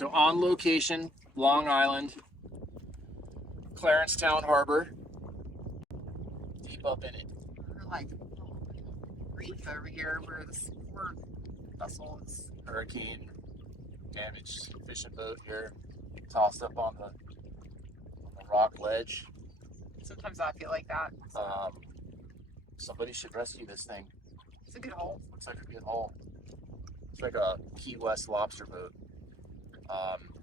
So on location, Long Island, Clarencetown Harbor, deep up in it. We're like reef over here where the support vessel is. Hurricane damaged fishing boat here, tossed up on the rock ledge. Sometimes I feel like that. Somebody should rescue this thing. It's a good hole. Looks like a good hole. It's like a Key West lobster boat.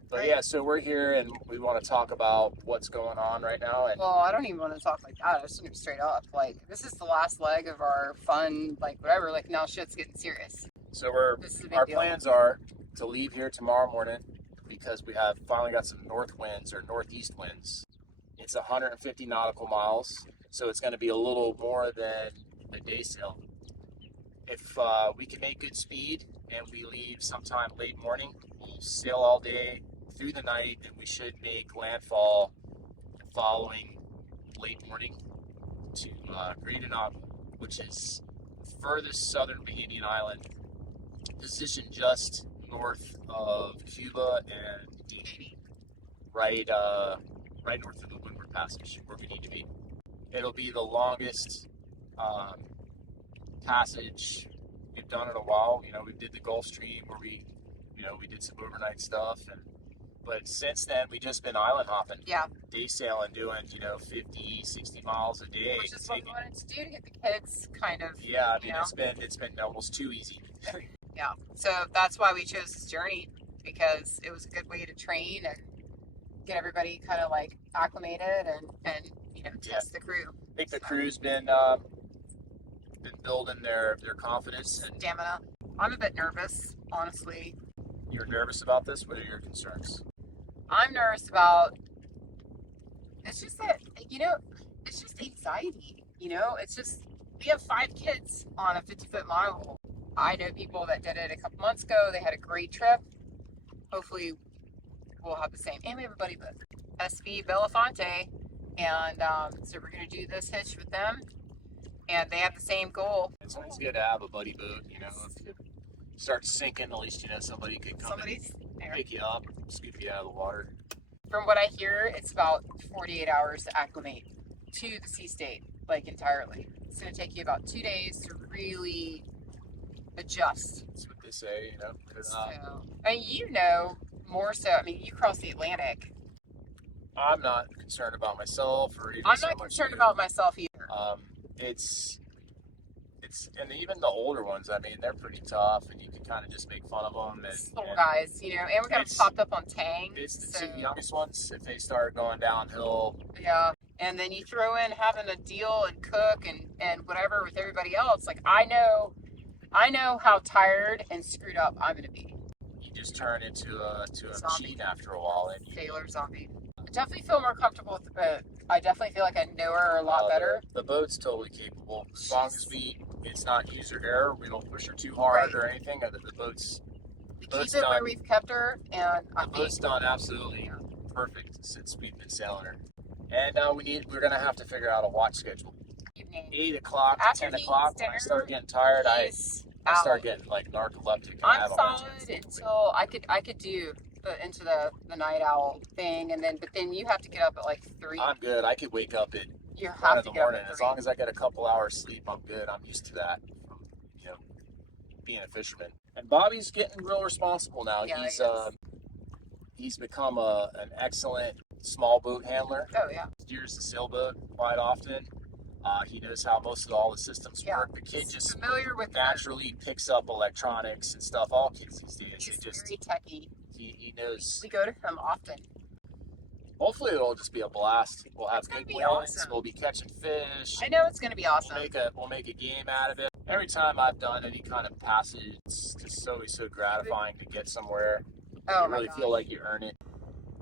But Right. yeah, so we're here and we want to talk about what's going on right now. And Well, I don't even want to talk like that. I just want to straight up. Like, this is the last leg of our fun, like, whatever. Like, now shit's getting serious. so This is a big our deal. plans are to leave here tomorrow morning because we have finally got some north winds or northeast winds. It's 150 nautical miles, so it's going to be a little more than a day sail. If we can make good speed and we leave sometime late morning, we'll sail all day through the night, and we should make landfall the following late morning to Great Panama, which is the furthest southern Bahamian island, positioned just north of Cuba and Haiti, right north of the Windward Passage, where we need to be. It'll be the longest passage we've done in a while. You know, we did the Gulf Stream where we did some overnight stuff, but since then we just been island hopping. Yeah. Day sailing, doing 50, 60 miles a day. Which is what we wanted to do to get the kids kind of. Yeah, I mean it's been almost too easy. Yeah. So that's why we chose this journey, because it was a good way to train and get everybody kind of like acclimated and test the crew. I think the crew's been building their confidence and Stamina. I'm a bit nervous, honestly. You're nervous about this? What are your concerns? I'm nervous about, it's just that, it's just anxiety, it's just, we have 5 kids on a 50-foot model. I know people that did it a couple months ago. They had a great trip. Hopefully we'll have the same. And we have a buddy book, SV Belafonte. And so we're going to do this hitch with them. And they have the same goal. It's always good to have a buddy boat, if you start sinking, at least somebody could come and pick you up, scoop you out of the water. From what I hear, it's about 48 hours to acclimate to the sea state, like entirely. It's going to take you about 2 days to really adjust. That's what they say, So, more so, you cross the Atlantic. I'm not concerned about myself or even I'm not concerned about myself either. It's and even the older ones, they're pretty tough, and you can kind of just make fun of them. It's little guys, and we got them popped up on Tang. It's the 2 youngest ones. If they start going downhill, yeah. And then you throw in having to deal and cook and whatever with everybody else. Like I know how tired and screwed up I'm gonna be. You just turn into a machine after a while, and Sailor zombie. I definitely feel more comfortable with the boat. I definitely feel like I know her a lot better. The boat's totally capable. As long as it's not user error, we don't push her too hard or anything. The boat's done. Where we've kept her, and the boat's done absolutely perfect since we've been sailing her. And we're gonna have to figure out a watch schedule. Evening. 8 o'clock to 10 o'clock. When I start getting tired, I start getting like narcoleptic. I'm solid until I could do into the night owl thing, but then you have to get up at like 3. I'm good. I could wake up at you 1 in the morning. As long as I get a couple hours sleep, I'm good. I'm used to that from being a fisherman. And Bobby's getting real responsible now. Yeah, he's become an excellent small boat handler. Oh yeah. Steers the sailboat quite often. He knows how all the systems work. The kid just familiar with naturally picks up electronics and stuff. All kids these days. He's very techy. He knows. We go to him often. Hopefully it'll just be a blast. We'll have good winds. Awesome. We'll be catching fish. I know it's going to be awesome. We'll make a game out of it. Every time I've done any kind of passage, it's just always so gratifying to get somewhere. You really feel like you earn it.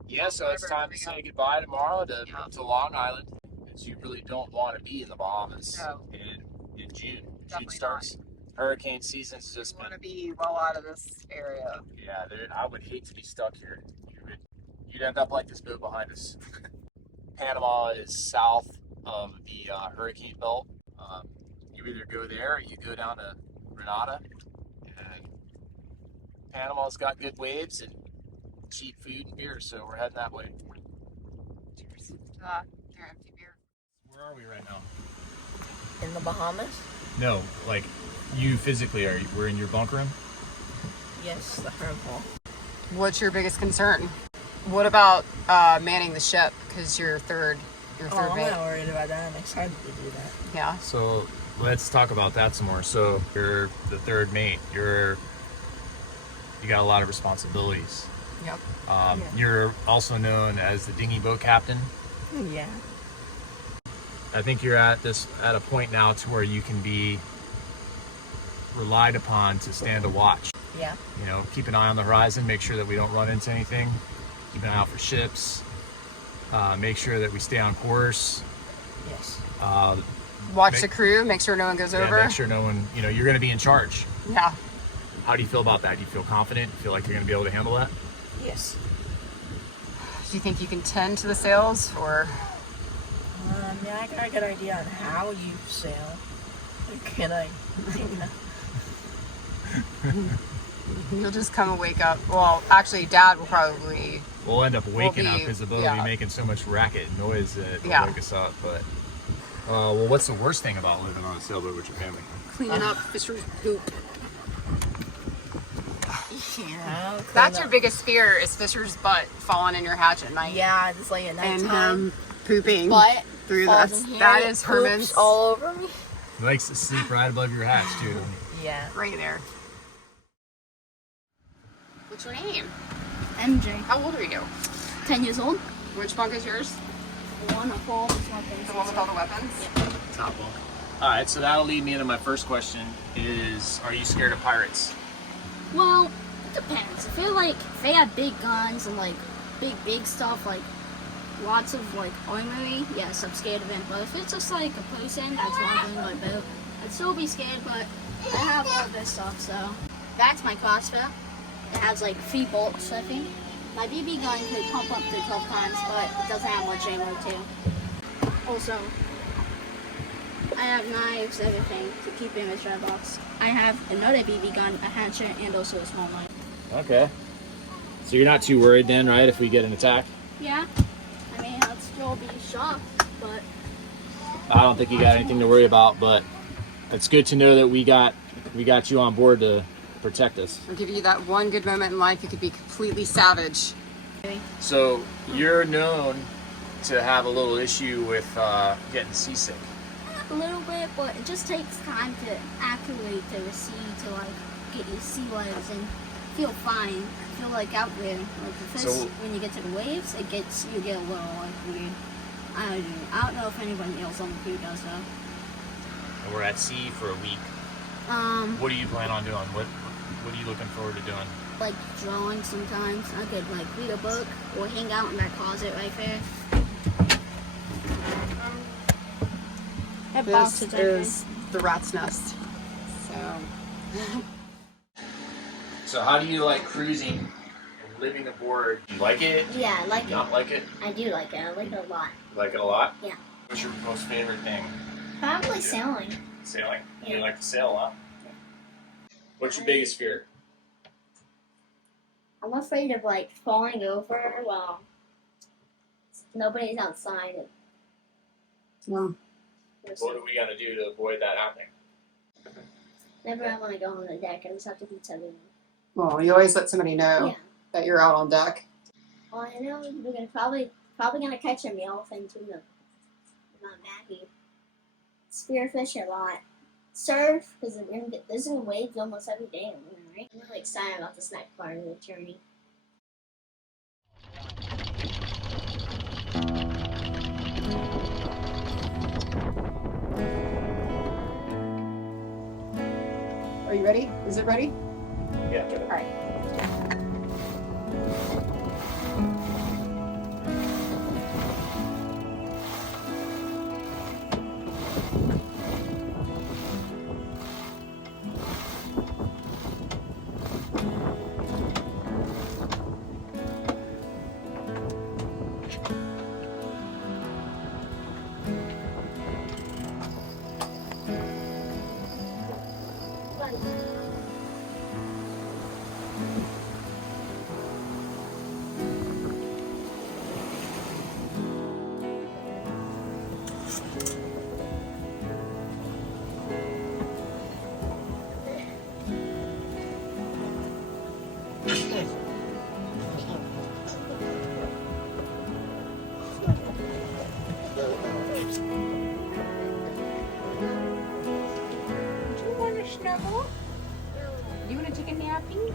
Yeah, so it's time to say goodbye tomorrow to Long Island. Because you really don't want to be in the Bahamas in June. June starts. Hurricane season's just want to be well out of this area. Yeah, I would hate to be stuck here. You'd end up like this boat behind us. Panama is south of the hurricane belt. You either go there or you go down to Grenada. And Panama's got good waves, and cheap food and beer, so we're heading that way. Cheers to their empty beer. Where are we right now? In the Bahamas? No, like you physically are. We're in your bunk room. Yes, the herb hall. What's your biggest concern? What about manning the ship? Because you're third I'm mate. not worried about that. I'm excited to do that. Yeah. So let's talk about that some more. So you're the third mate. You got a lot of responsibilities. Yep. You're also known as the dinghy boat captain. Yeah. I think you're at a point now to where you can be relied upon to stand a watch. Yeah. You know, keep an eye on the horizon, make sure that we don't run into anything, keep an eye out for ships, make sure that we stay on course. Yes. Watch the crew, make sure no one goes over. Make sure no one, you're going to be in charge. Yeah. How do you feel about that? Do you feel confident? Feel like you're going to be able to handle that? Yes. Do you think you can tend to the sails, or? Yeah, I got a good idea on how you sail. Can I? You'll just come and wake up. Well, actually, Dad will probably. We'll end up waking up because the boat will yeah. be making so much racket and noise that it'll Yeah. wake us up. But, well, what's the worst thing about living on a sailboat with your family? Cleaning up Fisher's poop. Yeah. That's your biggest fear, is Fisher's butt falling in your hatch at night. Yeah, just like at And nighttime. him pooping But through falls the. in here, That it is poops Herman's. all over me. He likes to sleep right above your hatch, too. Yeah. Right there. What's your name? MJ, How old are you? 10 years old. Which bunk is yours? One of all the weapons. The one with all the weapons? Top bunk. All right, so that'll lead me into my first question is, are you scared of pirates? Well, it depends. If they have big guns and like big stuff, like lots of like armory, yes, I'm scared of it. But if it's just like a person that's wandering my boat, I'd still be scared, but I have all this stuff, so that's my crossbow. It has like 3 bolts, I think. My BB gun could pump up to 12 times, but it doesn't have much ammo too. Also, I have knives, everything to keep in my strap box. I have another BB gun, a hatchet, and also a small knife. Okay. So you're not too worried then, right, if we get an attack? Yeah, I mean, I'd still be shocked, but I don't think you got anything to worry about, but it's good to know that we got you on board to protect us. I'll give you that one good moment in life you could be completely savage. So you're known to have a little issue with getting seasick. a little bit, but it just takes time to acclimate to the sea, to like get your sea legs and feel fine. Feel like out there, like the fish, when you get to the waves, you get a little like weird. I don't know if anybody else on the crew does though. And we're at sea for a week. What do you plan on doing? What are you looking forward to doing? Like drawing sometimes. I could like read a book or hang out in that closet right there. That box This is is the rat's nest. So how do you like cruising and living aboard? Do you like it? Yeah, I like Do you not like it? I do like it. I like it a lot. You like it a lot? Yeah. What's your most favorite thing? Probably sailing. Sailing? Yeah. You like to sail a lot? What's your biggest fear? I'm afraid of like falling over while nobody's outside. Well, What do we got to do to avoid that happening? Never I want to go on the deck. I just have to be telling them. well, you always let somebody know Yeah. that you're out on deck. Well, I know we're gonna probably gonna catch a yellowfin tuna. Not Maggie. Spearfish a lot. Surf because there's waves almost every day. Right? I'm really excited about this next part of the journey. Are you ready? Is it ready? Yeah. All right. You want to take a nappy?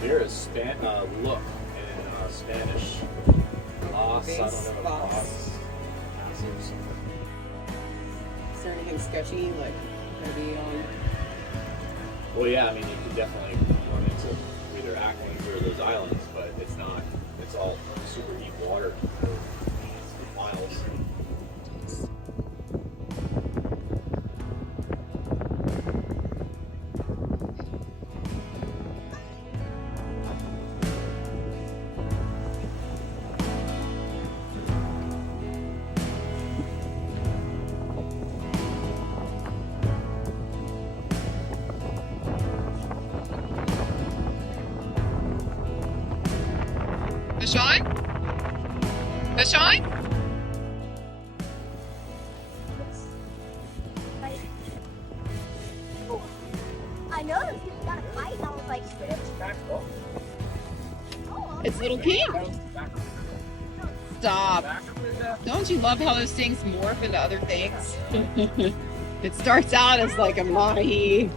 There is look in Spanish. Loss, I don't know. Loss. Is there anything sketchy like gonna be on? Well, yeah, I mean, you could definitely run into either Ackland or those islands, but it's not. It's all super deep water for miles. Fish on? Fish on? I noticed you got a bite and I was like, It's little King. Stop. Don't you love how those things morph into other things? It starts out as like a mahi.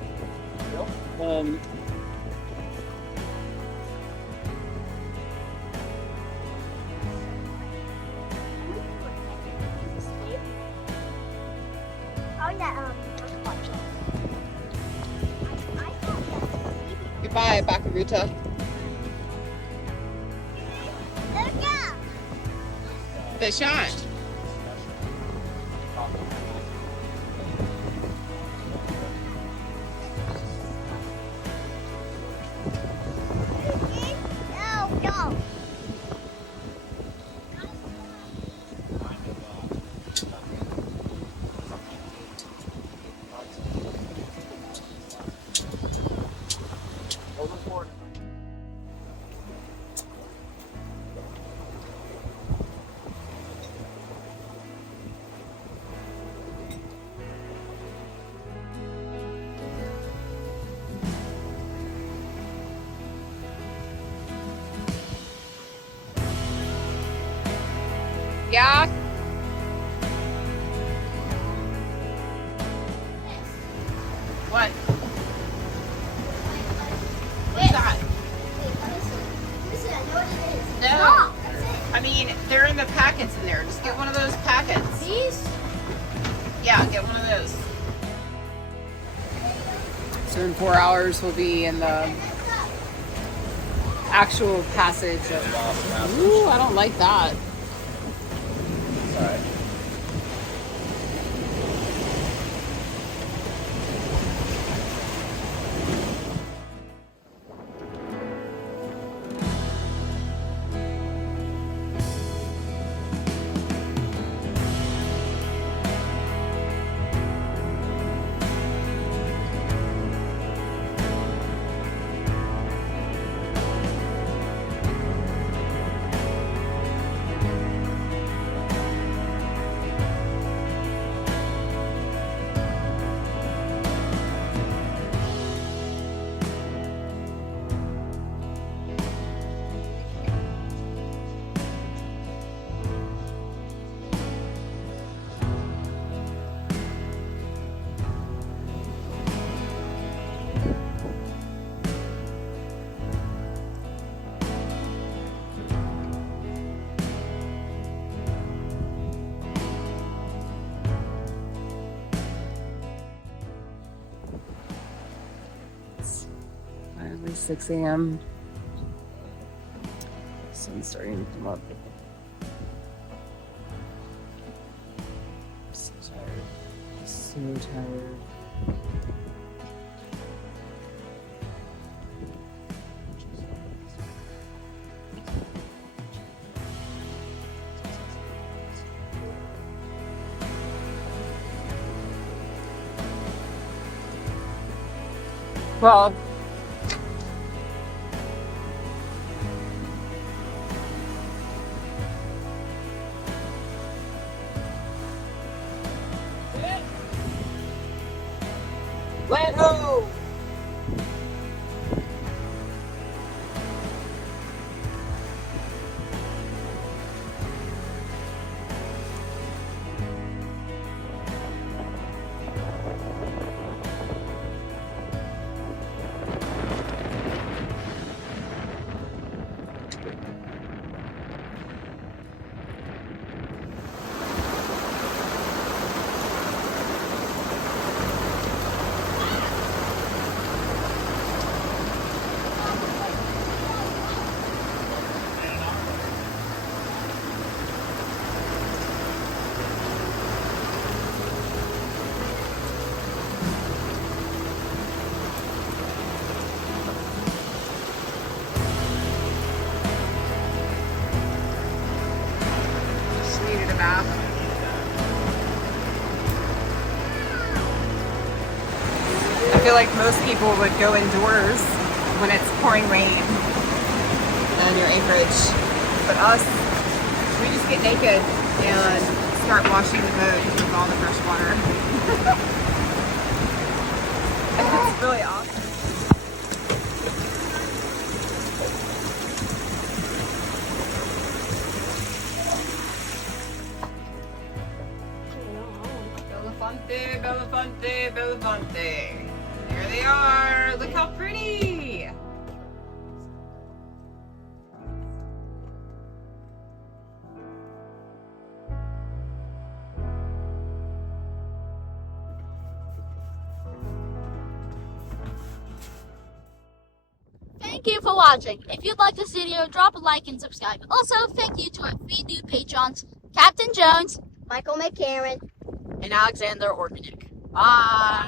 Goodbye, Bakaruta. Fish on. Yeah. What? What's that? Listen, I know what it is. No. Stop. That's it. I mean, they're in the packets in there. Just get one of those packets. These? Yeah, get one of those. So in 4 hours, we'll be in the actual passage of. Ooh, I don't like that. Alright. Finally 6 a.m. Sun's starting to come up. I'm so tired. So tired. Well, land ho! feel like most people would go indoors when it's pouring rain near Anchorage. But us, we just get naked and start washing the boat with all the fresh water. It's really awesome. Belafonte, Belafonte, Belafonte. There they are. Look how pretty. Thank you for watching. If you like this video, drop a like and subscribe. Also, thank you to our 3 new patrons, Captain Jones, Michael McCarran. And Alexander Organik. Bye.